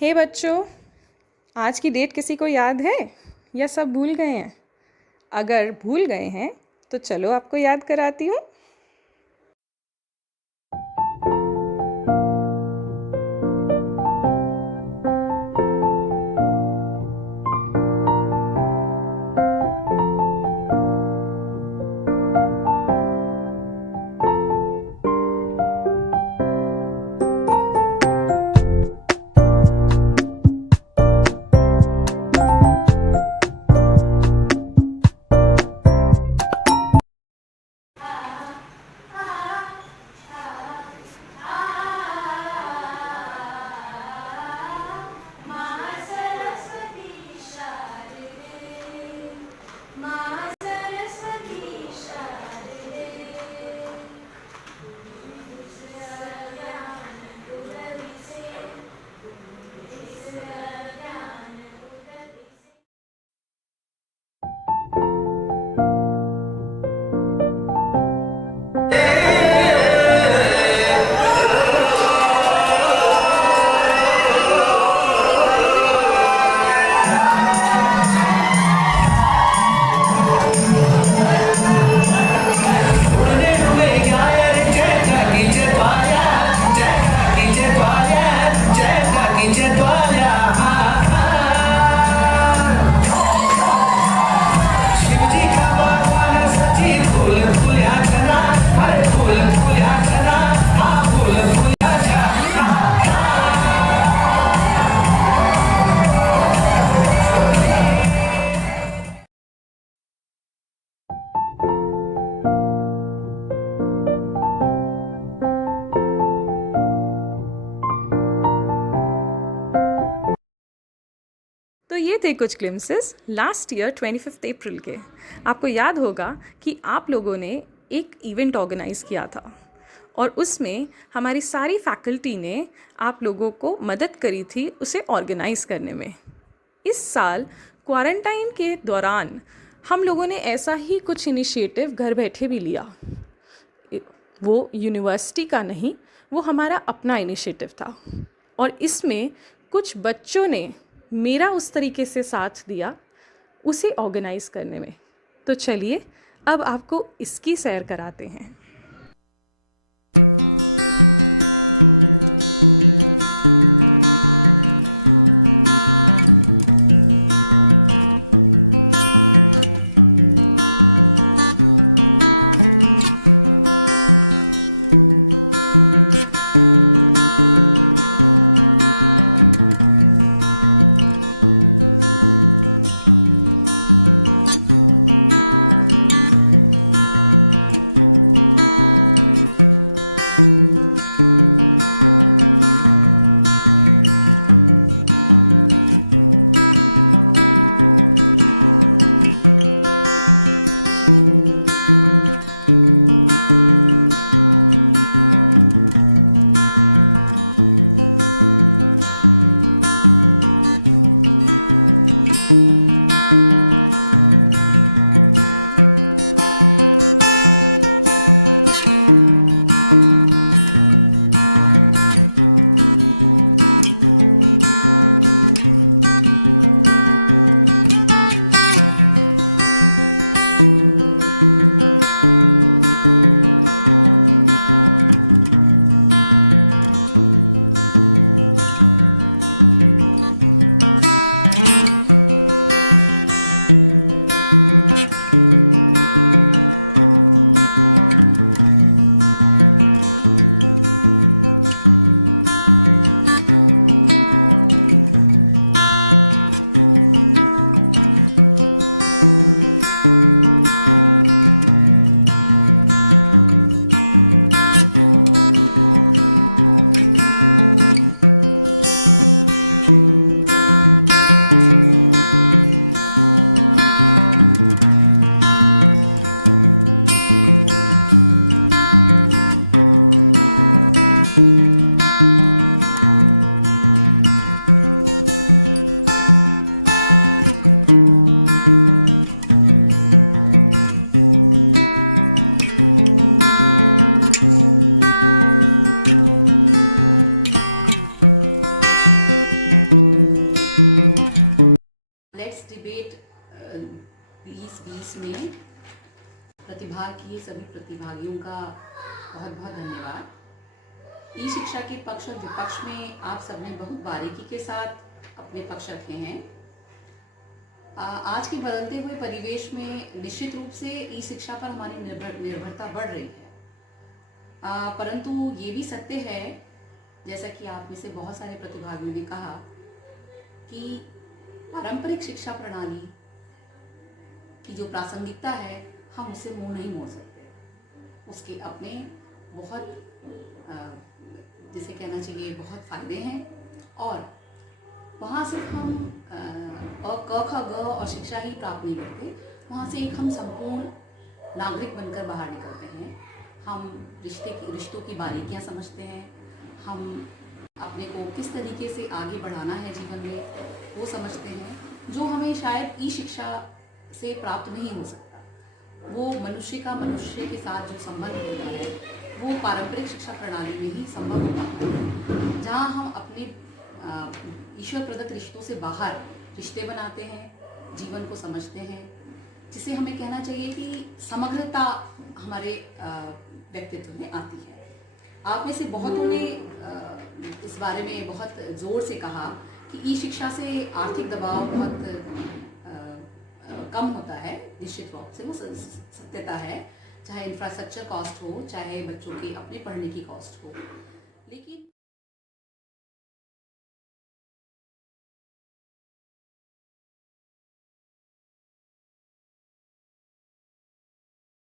हे बच्चों, आज की डेट किसी को याद है या सब भूल गए हैं? अगर भूल गए हैं तो चलो आपको याद कराती हूँ। तो ये थे कुछ ग्लिम्सेस लास्ट ईयर 25 अप्रैल के। आपको याद होगा कि आप लोगों ने एक इवेंट ऑर्गेनाइज़ किया था और उसमें हमारी सारी फैकल्टी ने आप लोगों को मदद करी थी उसे ऑर्गेनाइज़ करने में। इस साल क्वारंटाइन के दौरान हम लोगों ने ऐसा ही कुछ इनिशिएटिव घर बैठे भी लिया। वो यूनिवर्सिटी का नहीं, वो हमारा अपना इनिशिएटिव था और इसमें कुछ बच्चों ने मेरा उस तरीके से साथ दिया उसे ऑर्गेनाइज़ करने में। तो चलिए अब आपको इसकी सैर कराते हैं। विभाग की सभी प्रतिभागियों का बहुत बहुत धन्यवाद। ई शिक्षा के पक्ष और विपक्ष में आप सबने बहुत बारीकी के साथ अपने पक्ष रखे हैं। आज के बदलते हुए परिवेश में निश्चित रूप से ई शिक्षा पर हमारी निर्भरता बढ़ रही है, परंतु ये भी सत्य है, जैसा कि आप में से बहुत सारे प्रतिभागियों ने कहा, कि पारंपरिक शिक्षा प्रणाली की जो प्रासंगिकता है हम उसे मुंह नहीं मोड़ सकते। उसके अपने बहुत जिसे कहना चाहिए बहुत फ़ायदे हैं, और वहाँ सिर्फ हम अ क ख ग और शिक्षा ही प्राप्त नहीं करते, वहाँ से एक हम संपूर्ण नागरिक बनकर बाहर निकलते हैं। हम रिश्तों की बारीकियाँ समझते हैं, हम अपने को किस तरीके से आगे बढ़ाना है जीवन में वो समझते हैं, जो हमें शायद ई शिक्षा से प्राप्त नहीं हो सकता। वो मनुष्य का मनुष्य के साथ जो संबंध होता है वो पारंपरिक शिक्षा प्रणाली में ही संभव हो पाता है, जहाँ हम अपने ईश्वर प्रदत्त रिश्तों से बाहर रिश्ते बनाते हैं, जीवन को समझते हैं, जिसे हमें कहना चाहिए कि समग्रता हमारे व्यक्तित्व में आती है। आप में से बहुतों ने इस बारे में बहुत ज़ोर से कहा कि ई शिक्षा से आर्थिक दबाव बहुत कम होता है। निश्चित रूप से वो सत्यता है, चाहे इंफ्रास्ट्रक्चर कॉस्ट हो, चाहे बच्चों के अपने पढ़ने की कॉस्ट हो, लेकिन